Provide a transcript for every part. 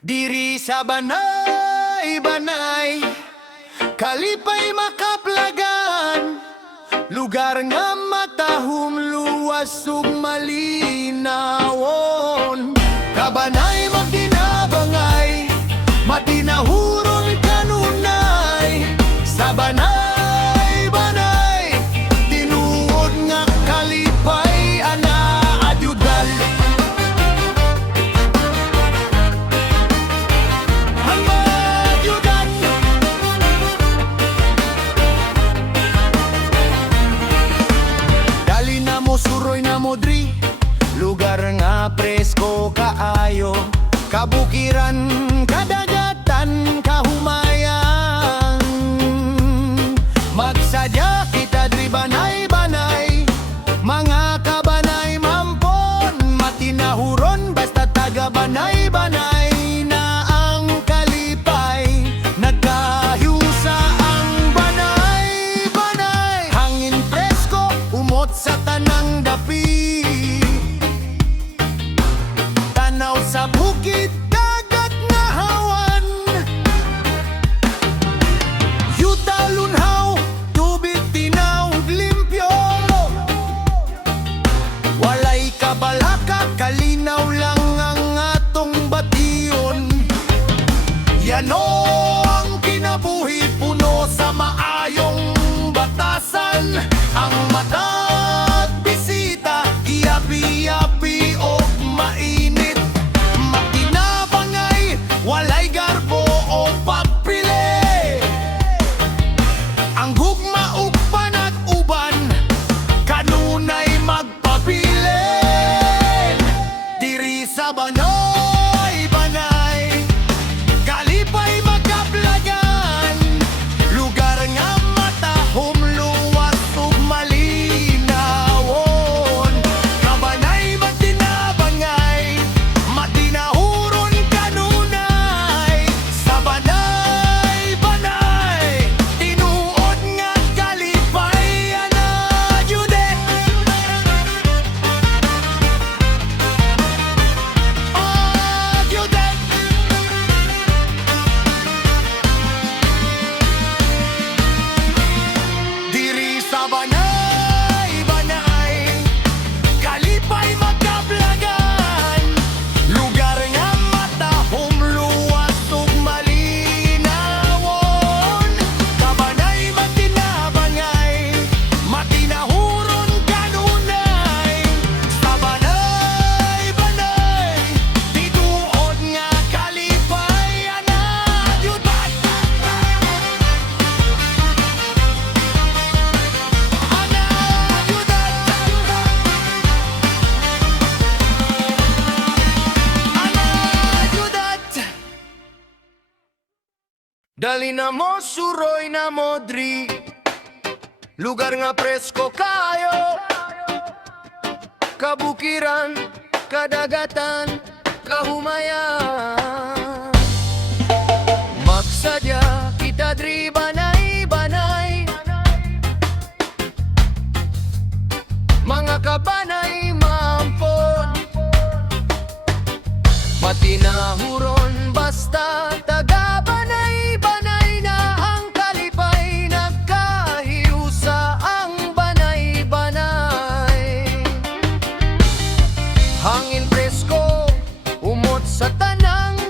Diri sa banay-banay, kalipay makaplagan, lugar nga matahom luwas ug malinawon. Kabanay magdinabangay, matinahuron kanunay. Sa banay-banay, tinuod nga kalipay ana adyudan. Ang adyudan. Dali na mo, suroy na mo dri, lugar nga presko kaayo. Kabukiran, kadagatan, kahumayan. Magsadya kita dri banay-banay, mga kabanay mampon. Matinahuron basta taga banay-banay na ang kalipay. Nagkahiusa ang banay-banay, hangin presko, umot sa tanang dapi. Tanaw sa bukid, dagat nga hawan. Yuta lunhaw, tubig tinaw, limpyo. Walay kabalaka, kalinaw lang ang atong bation. Yano ang kinabuhi, puno sa maayong batasan. Ang mata't bisita, iyapi-yapi o mainit. Makinabangay, walay garbo o pagpili. Ang gugma ug panag-uban, kanunay magpabilin. Diri sa banay-banay, kalipay magkaplagan, lugar nga matahom luwas ug malinawon. Kabanay magtinabangay, matinahuron kanunay. Sa banay-banay, tinuod nga kalipay ana jude. Jude. Diri sa banay-banay, kalipay magkaplagan, lugar nga matahom luwas ug malinawon. Kabanay magtinabangay, matinahuron kanunay. Sa banay-banay, tinuod nga kalipay ana judat. Ana judat. Ana judat. Dali na mo, suroy na mo dri, lugar nga presko kayo. Kabukiran, kadagatan, kahumayan. Magsadya kita dri banay-banay, mga kabanay mampon. Matinahuron basta taga banay-banay na ang kalipay. Nagkahiusa ang banay-banay, hangin presko, umot sa tanang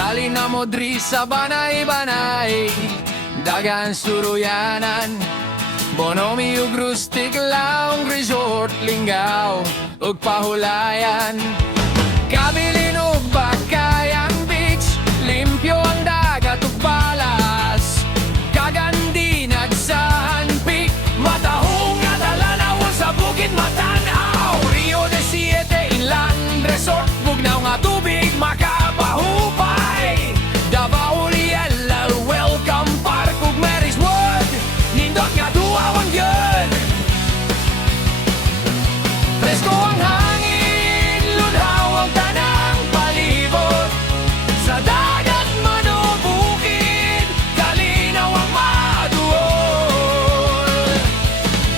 Dali na mo dri sa banay-banay, dagan suruyanan. Bonomi ug rustic lounge resort, lingaw ug pahulayan. Kabilin ug Bacayang Beach, limpyo ang dagat ug balas. Kagandi nagsahan peak, matahong nga dalanawon sa bukid Matanaw. Rio de Siete Inland Resort, bugnaw nga tubig makapahupay. Davao Riel Welcome Park ug Mary's Wood, nindot nga duawon yun. Presko ang hangin, lunhaw ang tanang palibot. Sa dagat man o bukid, kalinaw ang maduol.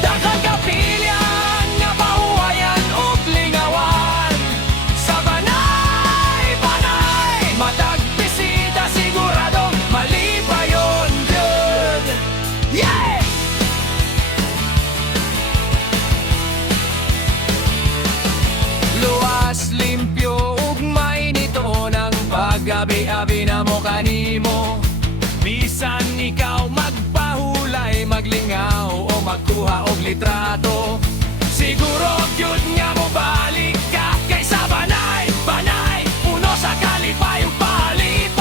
Daghang kapilyan nga pahuwayan ug lingawan. Sa banay-banay, matag bisita siguradong malipayon gyud. Yeah! Luwas, limpyo, ug mainito ng paggabi-abi na mo kanimo. Bisan ikaw magpahulay, maglingaw o magkuha og litrato, siguro gyud nga mo balik ka kay sa banay-banay, puno sa kalipay ug palipay.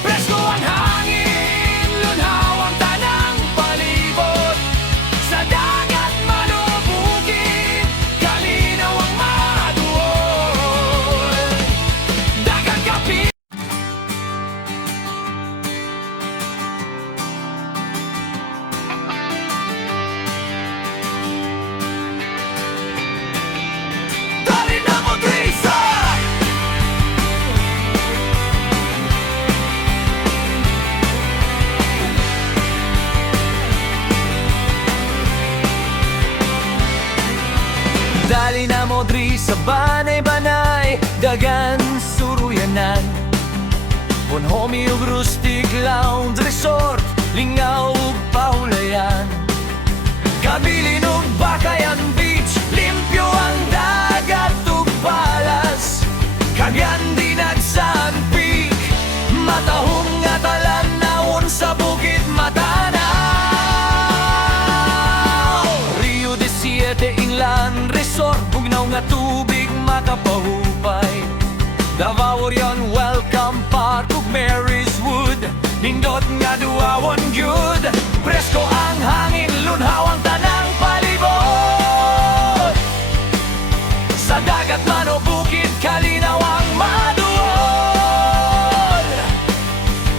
Presko ang hangin, lunhaw ang tanang palibot. Sa dagat man o bukid, kalinaw ang maduol. Daghang kapi dali na mo Teresa! Dali na mo dri sa banay-banay, dagan suruyanan. Bonhomi ug rustic lounge resort, lingaw ug pahulayan. Kabilin ug Bacayang Beach, limpyo ang dagat ug balas. Kagandi nagsan peak, matahong nga talanawon sa bukid Matanaw. Rio de Siete Inland Resort, bugnaw nga tubig makapahupay. Davao Rion Welcome Park ug Mary's Wood, nindot nga duawon gyud. Presko ang hangin, lunhaw ang tanang palibot. Sa dagat man o bukid, kalinaw ang maduol.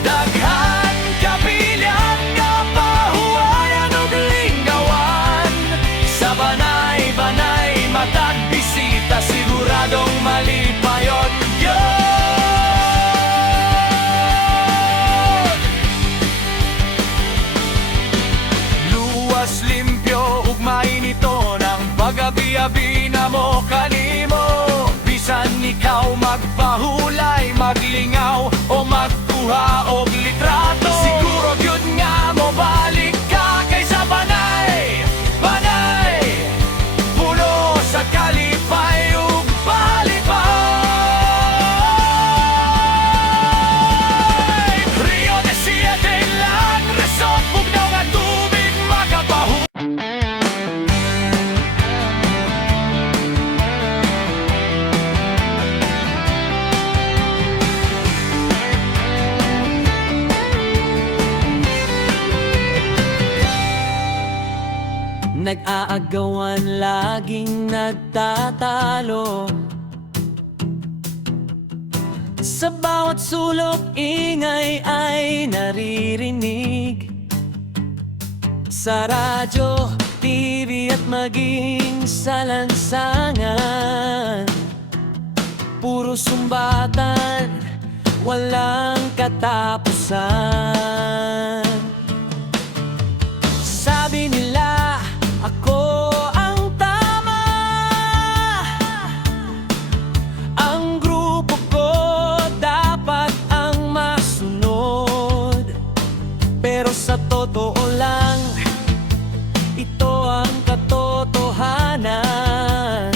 Daghan kapilyan nga pahuwayan ug linggawan. Sa banay-banay, matag bisita siguradong malipayon yun. Luwas, limpyo ug mainito ng pag-abi-abi na mo kanimo. Bisan ikaw magpahulay, maglingaw o magkuha og litrato, siguro gyud nga mo balik ka kay sa banay-banay, puno sa kalipay ug palipay. Rio de Siete Inland Resort, bugnaw nga tubig makapahu. Nag-aagawan, laging nagtatalo. Sa bawat sulok, ingay ay naririnig. Sa radyo, TV at maging sa lansangan, puro sumbatan, walang katapusan. Sabi nila, ako ang tama, ang grupo ko dapat ang masunod. Pero sa totoo lang, ito ang katotohanan.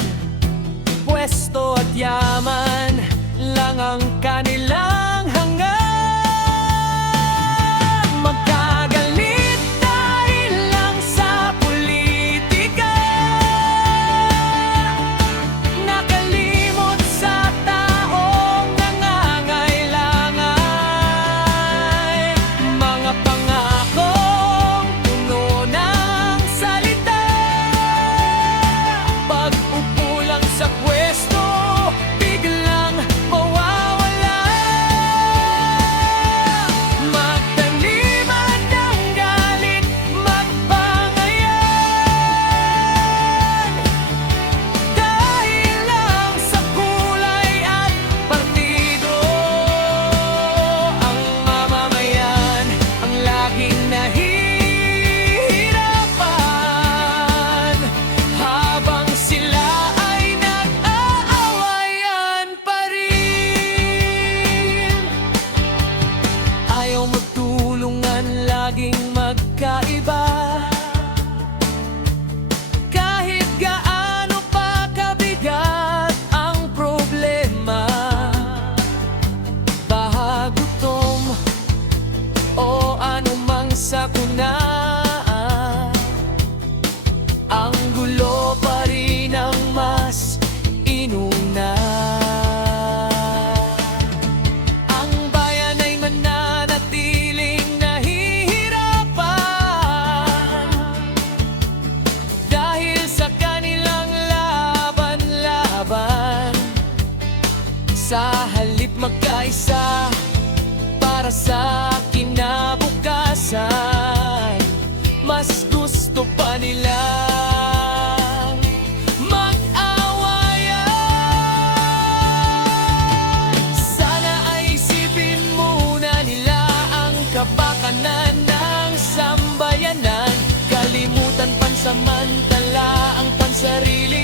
Pwesto at yaman lang ang kanila Sa halip magkaisa para sa kinabukasan, mas gusto pa nila mag-awayan. Sana ay isipin muna nila ang kapakanan ng sambayanan. Kalimutan pansamantala ang pansarili